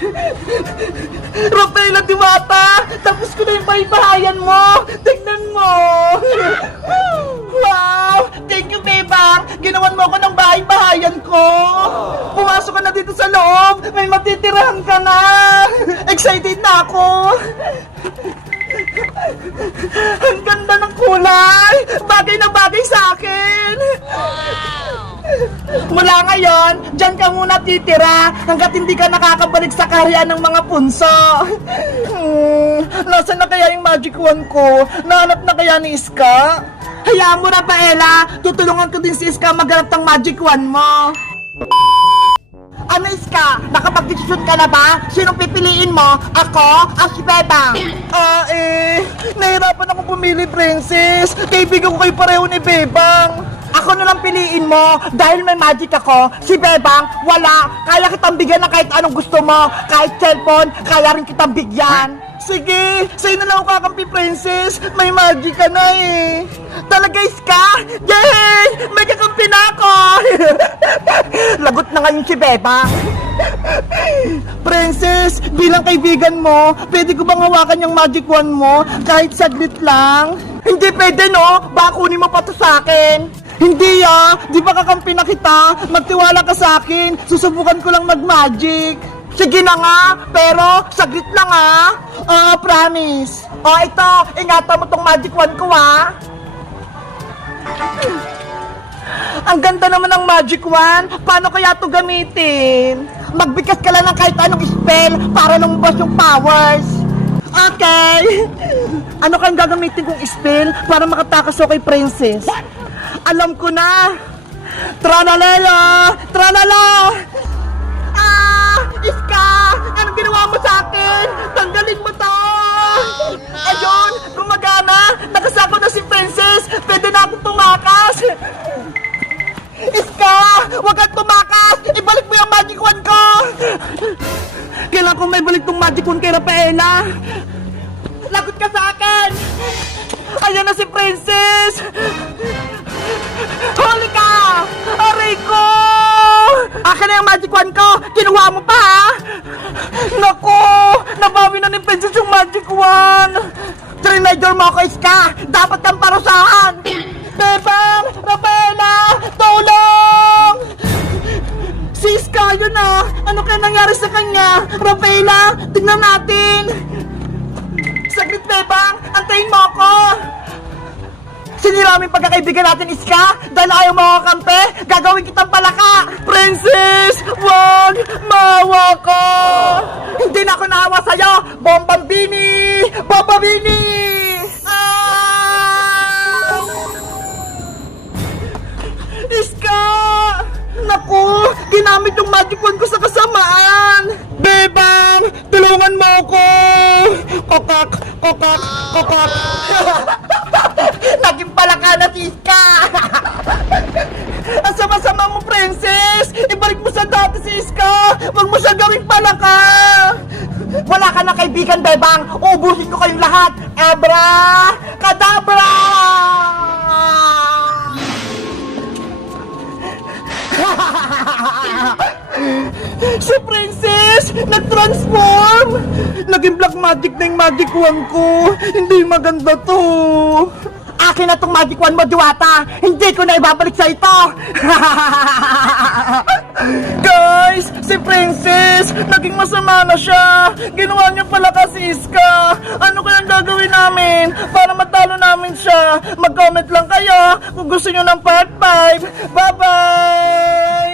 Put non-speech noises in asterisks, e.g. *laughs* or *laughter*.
*laughs* Rafaela Diwata! Tapos ko na yung bahay-bahayan mo! Tignan mo! *laughs* Wow! Thank you, Bebang! Ginawan mo ako ng bahay-bahayan ko! Pumasok ka na dito sa loob! May matitirahan ka na! *laughs* Excited na ako! Ang ganda ng kulay! Bagay na bagay sa akin! Mula ngayon, dyan ka muna titira hanggat hindi ka nakakabalik sa kaharian ng mga punso. *laughs* Hmm, nasaan na kaya yung magic wand ko? Nahanap na kaya ni Iska? Hayaan mo na, Paela. Tutulungan ko din si Iska maghanap ng magic wand mo. Ano, Iska? Nakapag-desisyon ka na ba? Sinong pipiliin mo? Ako o si Bebang? *coughs* Ah, eh. Nahirapan ako pumili, Princess. Kaibigan ko kayo pareho ni Bebang. Ako na lang piliin mo dahil may magic ako. Si Bebang, wala. Kaya kitang bigyan ng kahit anong gusto mo. Kahit cellphone, kaya rin kitang bigyan. Sige, sa'yo na lang ako kakampi, Princess. May magic ka na eh. Talaga, Iska? Yay! May kakampi na ako! *laughs* Lagot na ngayon si Bebang. *laughs* Princess, bilang kaibigan mo, pwede ko bang hawakan yung magic wand mo kahit saglit lang? Hindi pwede no, baka kunin mo pa to sa akin. Hindi ah, di ba kakampi na kita? Magtiwala ka sa akin, susubukan ko lang mag-magic. Sige na nga, pero saglit lang ah. Oo, promise. Oh, ito, ingatan mo tong magic wand ko ah. Ang ganda naman ng magic wand. Paano kaya to gamitin? Magbigas ka lang ng kahit anong spell para lumabas yung powers. Okay. *laughs* Ano kang gagamitin kong spell para makatakas ako kay Princess? Alam ko na. Tranalala! Tranala! Ah! Iska! Anong ginawa mo sa akin? Tanggalin mo to! Ayun! Gumagana! Nakasako na si Princess! Pwede na akong tumakas! Iska! Huwag kang tumakas! Ibalik mo yung magic wand ko! Kailangan ko may balik tong magic wand kay Rafaela! Lagot ka sa akin! Ayan na si Princess! Yung magic wand ko! Kinuha mo pa ha! Naku! Nabawi na ni Princess yung magic wand! Trinidor mo ako, Iska! Dapat kang parusahan! Bebang! Rafaela! Tulong! Si Iska, yun na! Ano kaya nangyari sa kanya? Rafaela, tingnan natin! Saglit, Bebang! Antayin mo ako! Sinira mo yung pagkakaibigan natin, Iska! Dahil ayaw mo ako kampe, gagawin kitang palaka! Princess! Wag! Mawa ka! Hindi na ako naawa sa'yo! Bombambini! Bombambini! Ah! Iska! Naku! Ginamit yung magic wand ko sa kasamaan! Bebang! Tulungan mo ako! Kokak! Kokak! Kokak! *laughs* Naging palaka na si Iska! *laughs* Ang sama-sama mo, princess! Ibalik mo sa dati si Iska! Huwag mo siya gawing palaka! Wala ka na kaibigan, Bebang! Ubusin ko kayong lahat! Abra! Kadabra! *laughs* Si Princess! Nag-transform! Naging black magic na yung magic wand ko! Hindi maganda to! Akin na tong magic wand mo, Diwata! Hindi ko na ibabalik sa ito! *laughs* Guys! Si Princess! Naging masama na siya! Ginawa niya pala kasi Iska! Ano kayang gagawin namin para matalo namin siya? Mag-comment lang kayo kung gusto niyo ng part 5! Bye-bye!